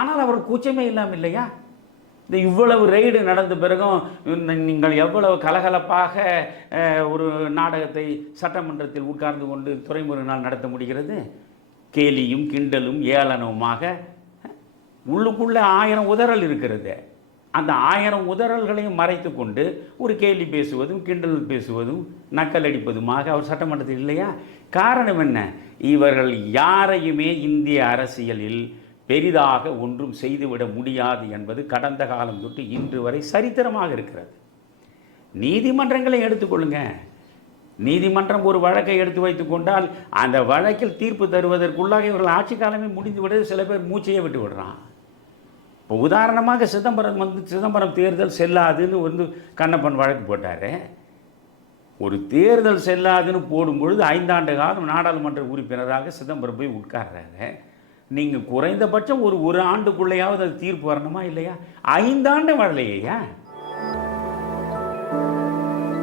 ஆனால் அவர் கூச்சமே இல்லாமல் இல்லையா? இந்த இவ்வளவு ரெய்டு நடந்த பிறகும் நீங்கள் எவ்வளவு கலகலப்பாக ஒரு நாடகத்தை சட்டமன்றத்தில் உட்கார்ந்து கொண்டு துறைமுறை நாள் நடத்த முடிகிறது? கேலியும் கிண்டலும் ஏளனவுமாக உள்ளுக்குள்ளே ஆயிரம் உதறல் இருக்கிறது. அந்த ஆயிரம் உதறல்களையும் மறைத்து கொண்டு ஒரு கேலி பேசுவதும் கிண்டல் பேசுவதும் நக்கல் அடிப்பதுமாக அவர் சட்டமன்றத்தில் இல்லையா? காரணம் என்ன? இவர்கள் யாரையுமே இந்திய அரசியலில் பெரிதாக ஒன்றும் செய்துவிட முடியாது என்பது கடந்த காலம் தொட்டு இன்று வரை சரித்திரமாக இருக்கிறது. நீதிமன்றங்களை எடுத்துக்கொள்ளுங்க நீதிமன்றம் ஒரு வழக்கை எடுத்து வைத்துக்கொண்டால் அந்த வழக்கில் தீர்ப்பு தருவதற்குள்ளாக இவர்கள் ஆட்சி காலமே முடிந்து விட சில பேர் மூச்சையே விட்டு விடுறான். இப்போ உதாரணமாக சிதம்பரம் வந்து சிதம்பரம் தேர்தல் செல்லாதுன்னு வந்து கண்ணப்பன் வழக்கு போட்டார். ஒரு தேர்தல் செல்லாதுன்னு போடும்பொழுது ஐந்தாண்டு காலம் நாடாளுமன்ற உறுப்பினராக சிதம்பரம் போய் உட்கார்றாரு. நீங்கள் குறைந்தபட்சம் ஒரு ஒரு ஆண்டுக்குள்ளேயாவது அது தீர்ப்பு வரணுமா இல்லையா? ஐந்தாண்டு வரலையா